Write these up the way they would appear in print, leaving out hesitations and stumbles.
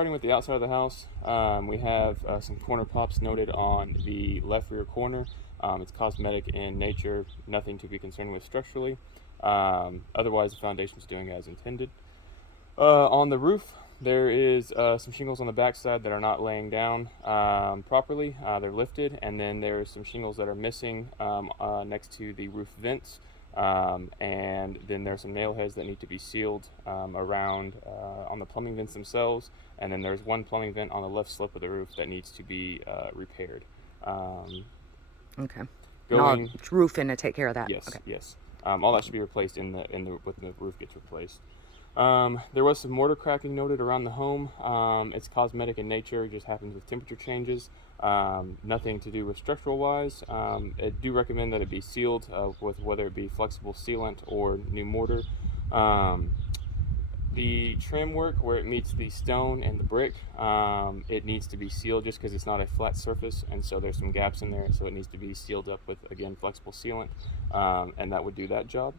starting with the outside of the house, we have some corner pops noted on the left rear corner. It's cosmetic in nature, nothing to be concerned with structurally. Otherwise, the foundation is doing as intended. On the roof, there is some shingles on the backside that are not laying down properly. They're lifted, and then there's some shingles that are missing next to the roof vents. And then there's some nail heads that need to be sealed around on the plumbing vents themselves. And then there's one plumbing vent on the left slip of the roof that needs to be repaired. Okay. Going, and I'll roof in to take care of that. Yes, Okay. yes. All that should be replaced when the roof gets replaced. There was some mortar cracking noted around the home. It's cosmetic in nature. It just happens with temperature changes. Nothing to do with structural wise. I do recommend that it be sealed with whether it be flexible sealant or new mortar. The trim work where it meets the stone and the brick, it needs to be sealed just because it's not a flat surface, and so there's some gaps in there, so it needs to be sealed up with, again, flexible sealant, and that would do that job.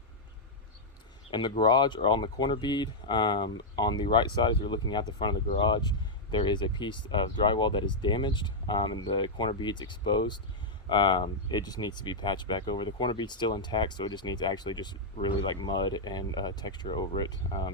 In the garage, or on the corner bead, on the right side, if you're looking at the front of the garage, there is a piece of drywall that is damaged, and the corner bead's exposed. It just needs to be patched back over. The corner bead's still intact, so it just needs actually just really like mud and texture over it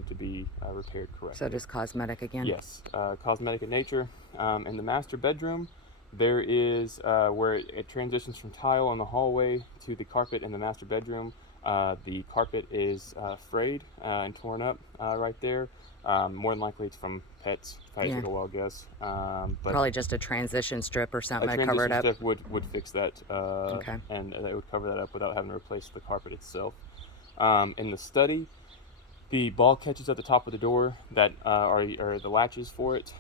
to be repaired correctly. So just cosmetic again? Yes, cosmetic in nature. In the master bedroom, there is where it transitions from tile in the hallway to the carpet in the master bedroom. The carpet is frayed and torn up right there. More than likely it's from pets. Probably take a wild guess. But probably just a transition strip or something to cover it up. A transition strip would fix that, Okay. and that would cover that up without having to replace the carpet itself. In the study, the ball catches at the top of the door that are the latches for it.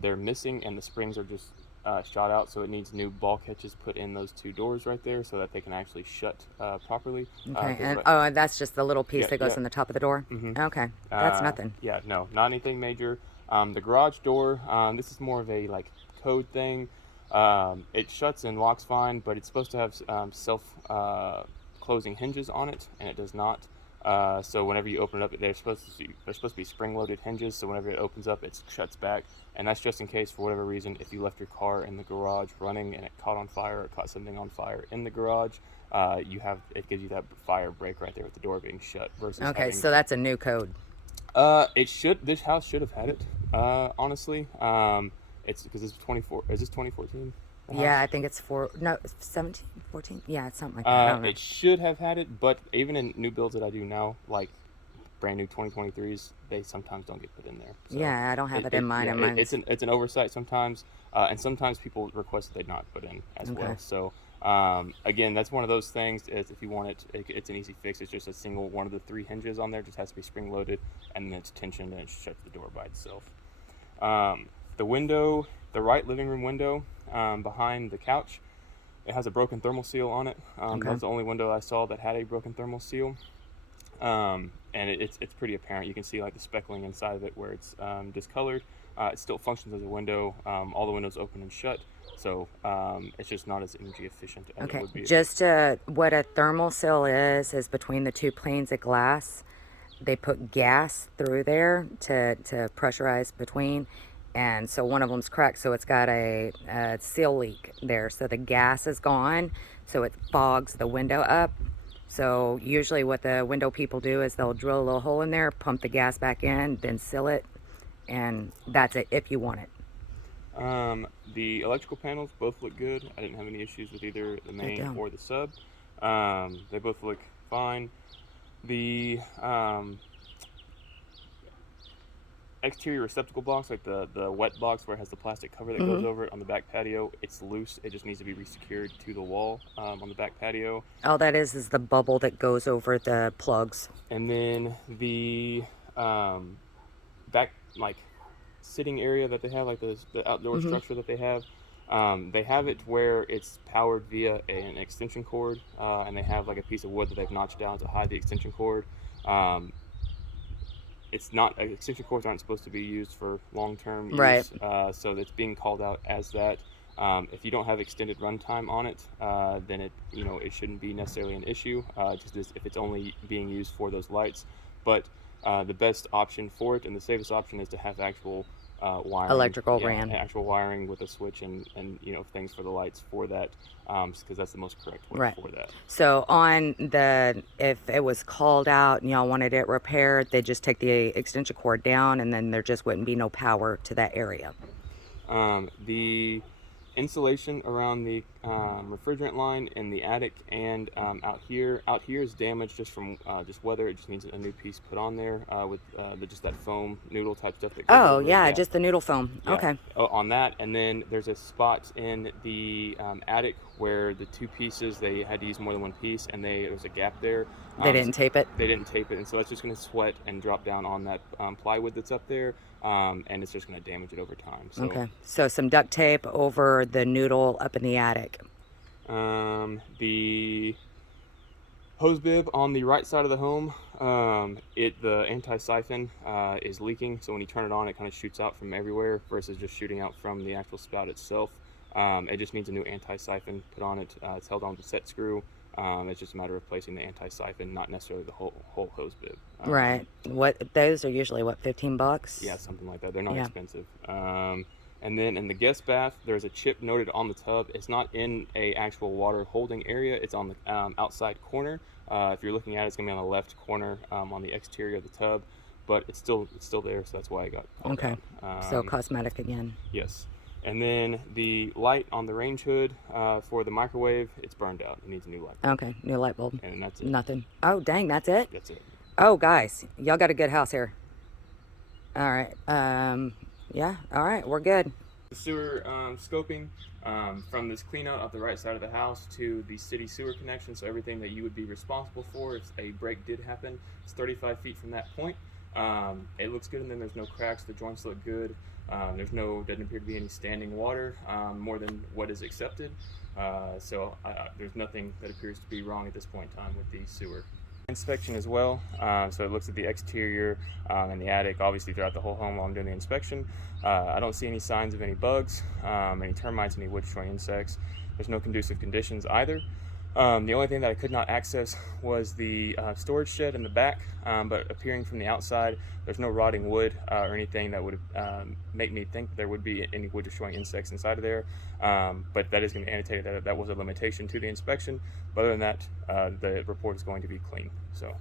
They're missing, and the springs are just shot out, so it needs new ball catches put in those two doors right there so that they can actually shut properly. Okay, and that's just the little piece that goes yeah. in the top of the door? Mm-hmm. Okay, that's nothing. Yeah, no, not anything major. The garage door, this is more of a like code thing. It shuts and locks fine, but it's supposed to have self-closing hinges on it, and it does not. So whenever you open it up, they're supposed to be spring-loaded hinges. So whenever it opens up, it shuts back, and that's just in case, for whatever reason, if you left your car in the garage running and it caught on fire or caught something on fire in the garage, it gives you that fire break right there with the door being shut. Versus so that's a new code. This house should have had it. Honestly, it's because it's 24. Is this 2014? Yeah, I think it's 17, 14. Yeah, it's something like that. I don't know. It should have had it, but even in new builds that I do now, like brand new 2023s, they sometimes don't get put in there. So yeah, I don't have it in mine. Yeah, it's an oversight sometimes, and sometimes people request that they not put in as well. So again, that's one of those things. Is if you want it, it's an easy fix. It's just a single one of the three hinges on there. Just has to be spring loaded, and then it's tensioned and it shuts the door by itself. The window, the right living room window behind the couch, it has a broken thermal seal on it. That's the only window I saw that had a broken thermal seal. And it's pretty apparent. You can see like the speckling inside of it where it's discolored. It still functions as a window. All the windows open and shut. So it's just not as energy efficient as it would be. Just what a thermal seal is between the two planes of glass. They put gas through there to pressurize between. And so one of them's cracked, so it's got a seal leak there. So the gas is gone, so it fogs the window up. So usually what the window people do is they'll drill a little hole in there, pump the gas back in, then seal it, and that's it if you want it. The electrical panels both look good. I didn't have any issues with either the main or the sub. They both look fine. The exterior receptacle box, like the wet box where it has the plastic cover that goes over it on the back patio, it's loose. It just needs to be resecured to the wall on the back patio. All that is the bubble that goes over the plugs. And then the back like sitting area that they have, like the outdoor structure that they have it where it's powered via an extension cord, and they have like a piece of wood that they've notched down to hide the extension cord. It's not, extension cords aren't supposed to be used for long-term use, right. So it's being called out as that. If you don't have extended runtime on it, then it shouldn't be necessarily an issue, just if it's only being used for those lights. But the best option for it and the safest option is to have actual wiring, Electrical ran. actual wiring with a switch and things for the lights for that, because that's the most correct way Right. for that. So if it was called out and y'all wanted it repaired, they'd just take the extension cord down, and then there just wouldn't be no power to that area. The insulation around the refrigerant line in the attic and out here is damaged just from just weather. It just needs a new piece put on there with just that foam noodle type stuff that goes Oh, over it. yeah, just the noodle foam. Yeah. Okay. On that, and then there's a spot in the attic where the two pieces, they had to use more than one piece, and there was a gap there. They didn't tape it? They didn't tape it, and so it's just going to sweat and drop down on that plywood that's up there, and it's just going to damage it over time. So, Okay. So some duct tape over the noodle up in the attic. The hose bib on the right side of the home, the anti-siphon is leaking, so when you turn it on, it kind of shoots out from everywhere versus just shooting out from the actual spout itself. It just needs a new anti-siphon put on it. It's held on with a set screw. It's just a matter of placing the anti-siphon, not necessarily the whole hose bib. Right. Those are usually $15? Yeah, something like that. They're not Yeah. expensive. And then in the guest bath, there's a chip noted on the tub. It's not in a actual water holding area. It's on the outside corner. If you're looking at it, it's gonna be on the left corner on the exterior of the tub, but it's still there, so that's why I got called Okay. out. So cosmetic again. Yes. And then the light on the range hood for the microwave, it's burned out. It needs a new light. Okay. New light bulb. And that's it. Nothing. Oh, dang, that's it? That's it. Oh, guys, y'all got a good house here. All right. Yeah. All right. We're good. The sewer scoping from this cleanout up the right side of the house to the city sewer connection, so everything that you would be responsible for if a break did happen, it's 35 feet from that point. It looks good, and then there's no cracks. The joints look good. Doesn't appear to be any standing water more than what is accepted. So there's nothing that appears to be wrong at this point in time with the sewer. Inspection as well, so it looks at the exterior and the attic, obviously throughout the whole home while I'm doing the inspection. I don't see any signs of any bugs, any termites, any wood destroying insects. There's no conducive conditions either. The only thing that I could not access was the storage shed in the back, but appearing from the outside, there's no rotting wood or anything that would make me think that there would be any wood destroying insects inside of there. But that is going to annotate that was a limitation to the inspection. But other than that, the report is going to be clean. So.